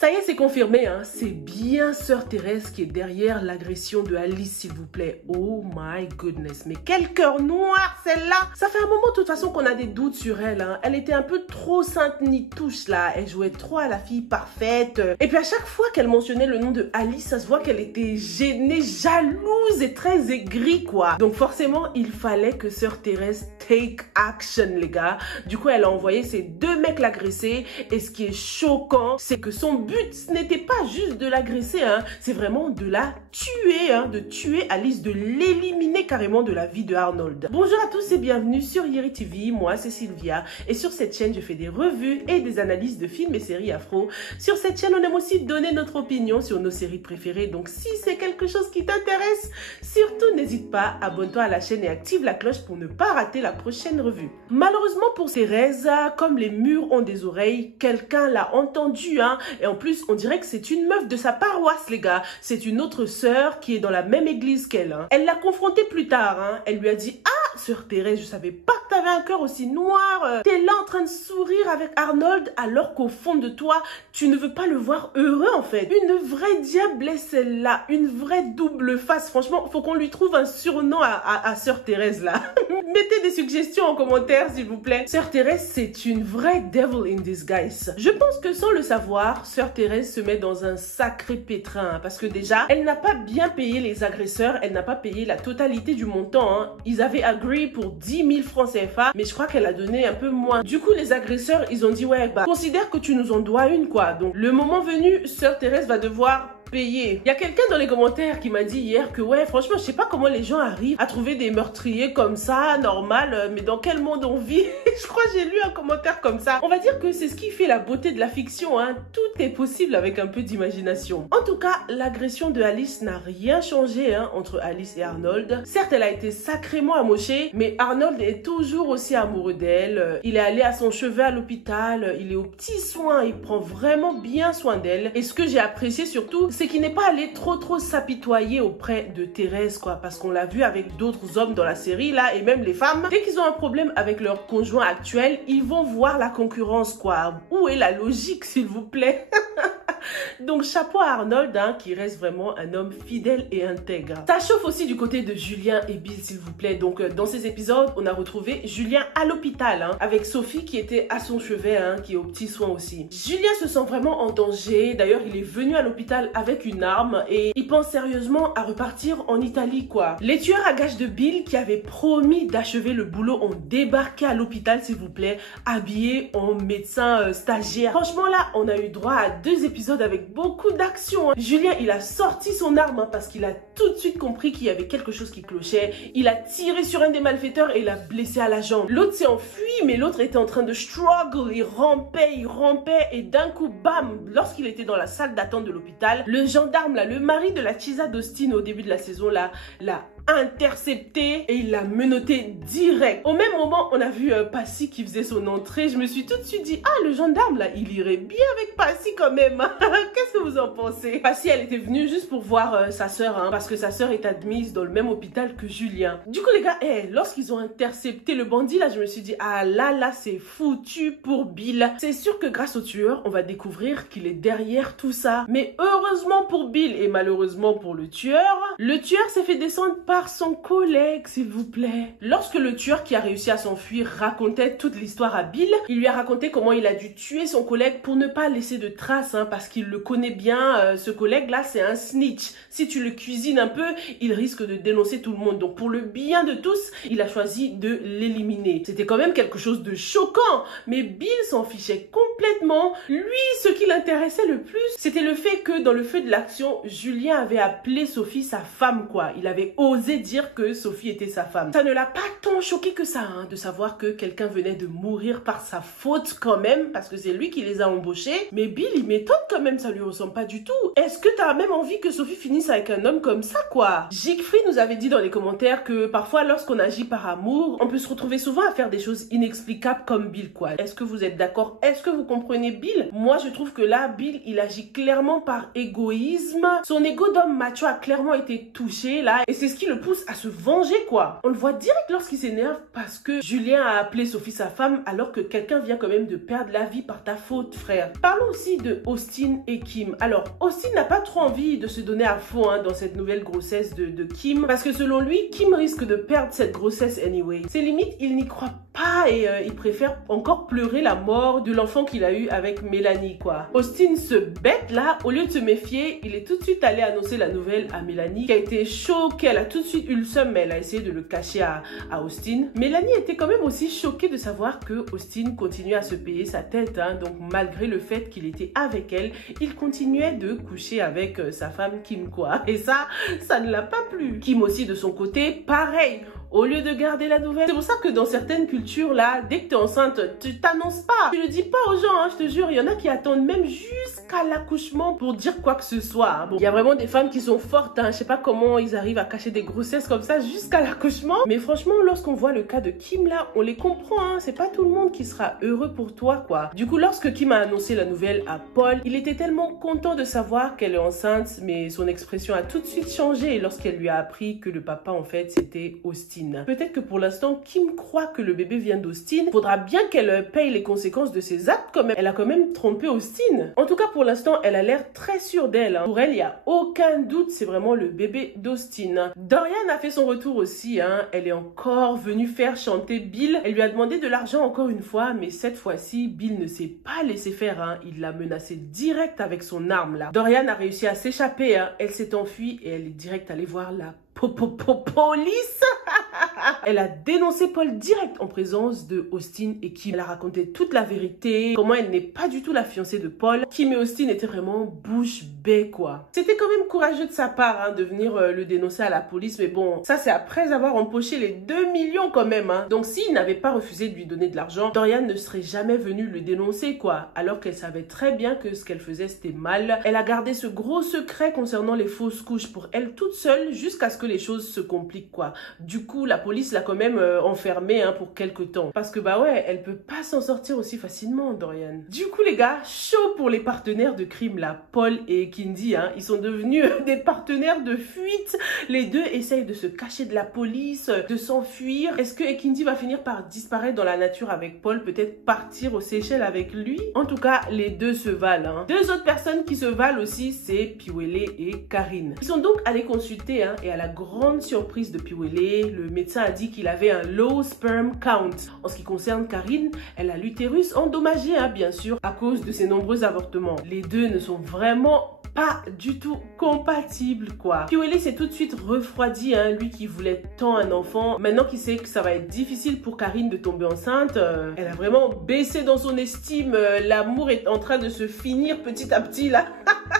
Ça y est, c'est confirmé, hein. C'est bien Sœur Thérèse qui est derrière l'agression de Alice, s'il vous plaît. Oh my goodness, mais quel cœur noir celle-là. Ça fait un moment de toute façon qu'on a des doutes sur elle, hein. Elle était un peu trop sainte ni touche là, elle jouait trop à la fille parfaite. Et puis à chaque fois qu'elle mentionnait le nom de Alice, ça se voit qu'elle était gênée, jalouse et très aigrie quoi. Donc forcément, il fallait que Sœur Thérèse take action les gars. Du coup, elle a envoyé ses deux mecs l'agresser et ce qui est choquant, c'est que son but n'était pas juste de l'agresser, hein. C'est vraiment de la tuer, hein, de tuer Alice, de l'éliminer carrément de la vie de Arnold. Bonjour à tous et bienvenue sur Yeri TV, moi c'est Sylvia et sur cette chaîne je fais des revues et des analyses de films et séries afro. Sur cette chaîne on aime aussi donner notre opinion sur nos séries préférées, donc si c'est quelque chose qui t'intéresse, surtout n'hésite pas, abonne-toi à la chaîne et active la cloche pour ne pas rater la prochaine revue. Malheureusement pour Thérèse, comme les murs ont des oreilles, quelqu'un l'a entendu, hein, et en plus on dirait que c'est une meuf de sa paroisse les gars, c'est une autre sœur qui est dans la même église qu'elle, hein. Elle l'a confrontée plus tard, hein. Elle lui a dit: ah Sœur Thérèse, je savais pas que t'avais un cœur aussi noir, t'es là en train de sourire avec Arnold alors qu'au fond de toi tu ne veux pas le voir heureux en fait. Une vraie diablesse celle-là, une vraie double face. Franchement faut qu'on lui trouve un surnom à Sœur Thérèse là. Mettez des suggestions en commentaire s'il vous plaît. Sœur Thérèse c'est une vraie devil in disguise. Je pense que sans le savoir, Sœur Thérèse se met dans un sacré pétrin, hein, parce que déjà elle n'a pas bien payé les agresseurs, elle n'a pas payé la totalité du montant, hein. Ils avaient agree pour 10 000 francs CFA, mais je crois qu'elle a donné un peu moins. Du coup les agresseurs ils ont dit ouais bah considère que tu nous en dois une quoi. Donc le moment venu, Sœur Thérèse va devoir payer. Il y a quelqu'un dans les commentaires qui m'a dit hier que ouais franchement je sais pas comment les gens arrivent à trouver des meurtriers comme ça, normal, mais dans quel monde on vit? Je crois que j'ai lu un commentaire comme ça. On va dire que c'est ce qui fait la beauté de la fiction, hein. Tout est possible avec un peu d'imagination. En tout cas, l'agression de Alice n'a rien changé, hein, entre Alice et Arnold. Certes, elle a été sacrément amochée, mais Arnold est toujours aussi amoureux d'elle. Il est allé à son chevet à l'hôpital, il est aux petits soins, il prend vraiment bien soin d'elle. Et ce que j'ai apprécié surtout, c'est qu'il n'est pas allé trop s'apitoyer auprès de Thérèse quoi, parce qu'on l'a vu avec d'autres hommes dans la série là, et même les femmes, dès qu'ils ont un problème avec leur conjoint actuel, ils vont voir la concurrence quoi. Où est la logique s'il vous plaît? Donc chapeau à Arnold, hein, qui reste vraiment un homme fidèle et intègre. Ça chauffe aussi du côté de Julien et Bill s'il vous plaît. Donc dans ces épisodes, on a retrouvé Julien à l'hôpital, hein, avec Sophie qui était à son chevet, hein, qui est aux petits soins aussi. Julien se sent vraiment en danger. D'ailleurs, il est venu à l'hôpital avec une arme et il pense sérieusement à repartir en Italie quoi. Les tueurs à gages de Bill qui avaient promis d'achever le boulot ont débarqué à l'hôpital s'il vous plaît, habillés en médecin stagiaire. Franchement là, on a eu droit à 2 épisodes avec beaucoup d'action, hein. Julien il a sorti son arme, hein, parce qu'il a tout de suite compris qu'il y avait quelque chose qui clochait. Il a tiré sur un des malfaiteurs et il a blessé à la jambe. L'autre s'est enfui mais l'autre était en train de struggle, il rampait et d'un coup bam, lorsqu'il était dans la salle d'attente de l'hôpital, le gendarme là, le mari de la Chisa d'Austin au début de la saison là, l'a intercepté et il l'a menotté direct. Au même moment, on a vu Passy qui faisait son entrée. Je me suis tout de suite dit, ah le gendarme là, il irait bien avec Passy quand même. Qu'est-ce que vous en pensez? Passy, elle était venue juste pour voir sa sœur, hein, parce que sa sœur est admise dans le même hôpital que Julien. Du coup les gars, lorsqu'ils ont intercepté le bandit là, je me suis dit, ah là c'est foutu pour Bill. C'est sûr que grâce au tueur, on va découvrir qu'il est derrière tout ça. Mais heureusement pour Bill et malheureusement pour le tueur s'est fait descendre par son collègue s'il vous plaît. Lorsque le tueur qui a réussi à s'enfuir racontait toute l'histoire à Bill, il lui a raconté comment il a dû tuer son collègue pour ne pas laisser de traces, hein, parce qu'il le connaît bien, ce collègue là c'est un snitch. Si tu le cuisines un peu, il risque de dénoncer tout le monde. Donc pour le bien de tous, il a choisi de l'éliminer. C'était quand même quelque chose de choquant, mais Bill s'en fichait complètement. Lui, ce qui l'intéressait le plus, c'était le fait que dans le feu de l'action, Julien avait appelé Sophie sa femme quoi. Il avait osé dire que Sophie était sa femme. Ça ne l'a pas tant choqué que ça, hein, de savoir que quelqu'un venait de mourir par sa faute quand même, parce que c'est lui qui les a embauchés. Mais Bill, il m'étonne quand même, ça lui ressemble pas du tout. Est-ce que t'as même envie que Sophie finisse avec un homme comme ça, quoi? Jigfree nous avait dit dans les commentaires que parfois, lorsqu'on agit par amour, on peut se retrouver souvent à faire des choses inexplicables comme Bill, quoi. Est-ce que vous êtes d'accord? Est-ce que vous comprenez Bill? Moi, je trouve que là, Bill, il agit clairement par égoïsme. Son ego d'homme macho a clairement été été touché là et c'est ce qui le pousse à se venger quoi. On le voit direct lorsqu'il s'énerve parce que Julien a appelé Sophie sa femme alors que quelqu'un vient quand même de perdre la vie par ta faute frère. Parlons aussi de Austin et Kim. Alors Austin n'a pas trop envie de se donner à fond dans cette nouvelle grossesse de Kim parce que selon lui, Kim risque de perdre cette grossesse anyway. C'est limite, il n'y croit pas et il préfère encore pleurer la mort de l'enfant qu'il a eu avec Mélanie quoi. Austin se bête là, au lieu de se méfier, il est tout de suite allé annoncer la nouvelle à Mélanie qui a été choquée, elle a tout de suite eu le seum mais elle a essayé de le cacher à Austin. Mélanie était quand même aussi choquée de savoir que Austin continuait à se payer sa tête donc malgré le fait qu'il était avec elle, il continuait de coucher avec sa femme Kim quoi. Et ça ne l'a pas plu. Kim aussi de son côté, pareil. Au lieu de garder la nouvelle. C'est pour ça que dans certaines cultures là, dès que tu es enceinte, tu t'annonces pas. Tu le dis pas aux gens, je te jure. Il y en a qui attendent même jusqu'à l'accouchement pour dire quoi que ce soit. Bon, il y a vraiment des femmes qui sont fortes. Je sais pas comment ils arrivent à cacher des grossesses comme ça jusqu'à l'accouchement. Mais franchement, lorsqu'on voit le cas de Kim là, on les comprend. C'est pas tout le monde qui sera heureux pour toi quoi. Du coup, lorsque Kim a annoncé la nouvelle à Paul, il était tellement content de savoir qu'elle est enceinte, mais son expression a tout de suite changé lorsqu'elle lui a appris que le papa en fait c'était Austin. Peut-être que pour l'instant, Kim croit que le bébé vient d'Austin. Faudra bien qu'elle paye les conséquences de ses actes quand même. Elle a quand même trompé Austin. En tout cas, pour l'instant, elle a l'air très sûre d'elle. Pour elle, il n'y a aucun doute, c'est vraiment le bébé d'Austin. Dorian a fait son retour aussi. Elle est encore venue faire chanter Bill. Elle lui a demandé de l'argent encore une fois, mais cette fois-ci, Bill ne s'est pas laissé faire. Il l'a menacé direct avec son arme là. Dorian a réussi à s'échapper. Elle s'est enfuie et elle est direct allée voir la police. Elle a dénoncé Paul direct en présence de Austin et Kim. Elle a raconté toute la vérité, comment elle n'est pas du tout la fiancée de Paul. Kim et Austin étaient vraiment bouche bée quoi. C'était quand même courageux de sa part de venir le dénoncer à la police, mais bon, ça c'est après avoir empoché les 2 millions quand même. Donc s'il n'avait pas refusé de lui donner de l'argent, Dorian ne serait jamais venu le dénoncer quoi, alors qu'elle savait très bien que ce qu'elle faisait c'était mal. Elle a gardé ce gros secret concernant les fausses couches pour elle toute seule jusqu'à ce que les choses se compliquent quoi. Du coup, la police l'a quand même enfermée pour quelques temps. Parce que bah ouais, elle peut pas s'en sortir aussi facilement, Dorian. Du coup les gars, chaud pour les partenaires de crime là, Paul et Kindy, ils sont devenus des partenaires de fuite. Les deux essayent de se cacher de la police, de s'enfuir. Est-ce que Kindy va finir par disparaître dans la nature avec Paul, peut-être partir aux Seychelles avec lui? En tout cas, les deux se valent. Deux autres personnes qui se valent aussi, c'est Piwele et Karine. Ils sont donc allés consulter et à la grande surprise de Piwele, le médecin a dit qu'il avait un low sperm count. En ce qui concerne Karine, elle a l'utérus endommagé, bien sûr, à cause de ses nombreux avortements. Les deux ne sont vraiment pas du tout compatibles quoi. Piwele s'est tout de suite refroidi, lui qui voulait tant un enfant. Maintenant qu'il sait que ça va être difficile pour Karine de tomber enceinte, elle a vraiment baissé dans son estime. L'amour est en train de se finir petit à petit là.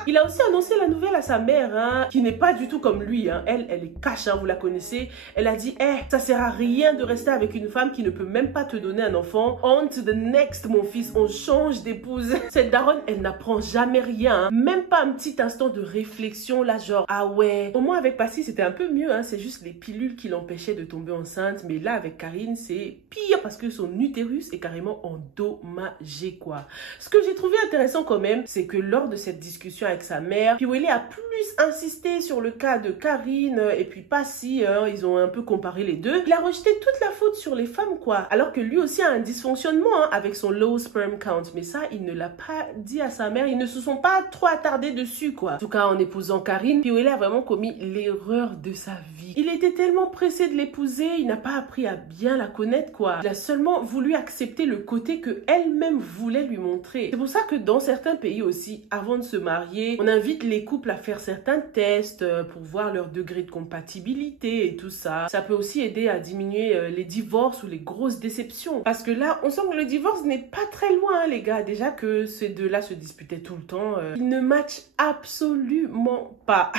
Il a aussi annoncé la nouvelle à sa mère, qui n'est pas du tout comme lui. Elle est cash, vous la connaissez. Elle a dit, ça sert à rien de rester avec une femme qui ne peut même pas te donner un enfant. On to the next, mon fils, on change d'épouse. Cette daronne, elle n'apprend jamais rien, même pas un petit instant de réflexion là, genre, ah ouais. Au moins avec Passy, c'était un peu mieux, c'est juste les pilules qui l'empêchaient de tomber enceinte. Mais là, avec Karine, c'est pire parce que son utérus est carrément endommagé, quoi. Ce que j'ai trouvé intéressant quand même, c'est que lors de cette discussion avec sa mère, Piwele a plus insisté sur le cas de Karine et puis Passy, ils ont un peu comparé les deux. Il a rejeté toute la faute sur les femmes, quoi. Alors que lui aussi a un dysfonctionnement avec son low sperm count. Mais ça, il ne l'a pas dit à sa mère. Ils ne se sont pas trop attardés dessus, quoi. En tout cas, en épousant Karine, Piwele a vraiment commis l'erreur de sa vie. Il était tellement pressé de l'épouser, il n'a pas appris à bien la connaître, quoi. Il a seulement voulu accepter le côté que elle-même voulait lui montrer. C'est pour ça que dans certains pays aussi, avant de se marier, on invite les couples à faire certains tests pour voir leur degré de compatibilité et tout ça. Ça peut aussi aider à diminuer les divorces ou les grosses déceptions. Parce que là, on sent que le divorce n'est pas très loin, les gars. Déjà que ces deux-là se disputaient tout le temps. Ils ne matchent absolument pas.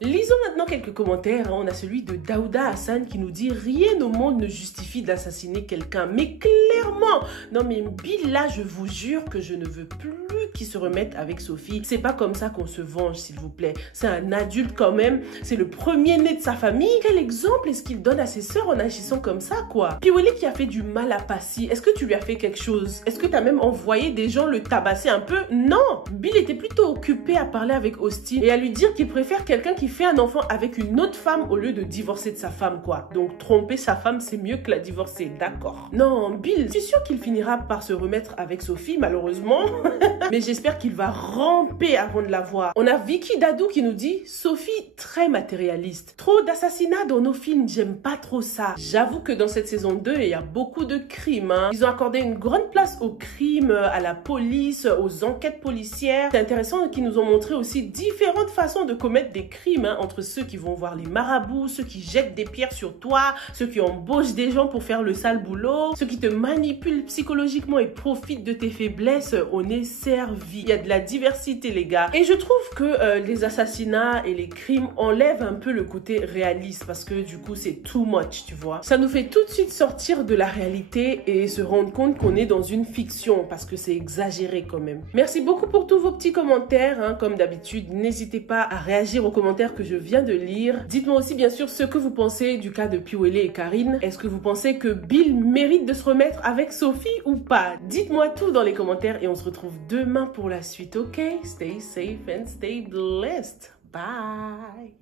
Lisons maintenant quelques commentaires. On a celui de Daouda Hassan qui nous dit « Rien au monde ne justifie d'assassiner quelqu'un. » Mais clairement, non mais Bill là, je vous jure que je ne veux plus qu'il se remette avec Sophie. C'est pas pas comme ça qu'on se venge, s'il vous plaît. C'est un adulte quand même, c'est le premier-né de sa famille. Quel exemple est-ce qu'il donne à ses sœurs en agissant comme ça, quoi? Puis Willy qui a fait du mal à Passy, est-ce que tu lui as fait quelque chose? Est-ce que tu as même envoyé des gens le tabasser un peu? Non! Bill était plutôt occupé à parler avec Austin et à lui dire qu'il préfère quelqu'un qui fait un enfant avec une autre femme au lieu de divorcer de sa femme, quoi. Donc tromper sa femme, c'est mieux que la divorcer, d'accord? Non, Bill, je suis sûre qu'il finira par se remettre avec Sophie, malheureusement. Mais j'espère qu'il va ramper avant de la voir. On a Vicky Dadou qui nous dit « Sophie, très matérialiste. Trop d'assassinats dans nos films, j'aime pas trop ça. » J'avoue que dans cette saison 2, il y a beaucoup de crimes. Hein. Ils ont accordé une grande place aux crimes, à la police, aux enquêtes policières. C'est intéressant qu'ils nous ont montré aussi différentes façons de commettre des crimes, hein, entre ceux qui vont voir les marabouts, ceux qui jettent des pierres sur toi, ceux qui embauchent des gens pour faire le sale boulot, ceux qui te manipulent psychologiquement et profitent de tes faiblesses. On est servi. Il y a de la diversité, les gars. Et je trouve que les assassinats et les crimes enlèvent un peu le côté réaliste parce que du coup, c'est too much, tu vois. Ça nous fait tout de suite sortir de la réalité et se rendre compte qu'on est dans une fiction parce que c'est exagéré quand même. Merci beaucoup pour tous vos petits commentaires. Hein. Comme d'habitude, n'hésitez pas à réagir aux commentaires que je viens de lire. Dites-moi aussi, bien sûr, ce que vous pensez du cas de Piwele et Karine. Est-ce que vous pensez que Bill mérite de se remettre avec Sophie ou pas? Dites-moi tout dans les commentaires et on se retrouve demain pour la suite, ok? Stay safe and stay blessed. Bye!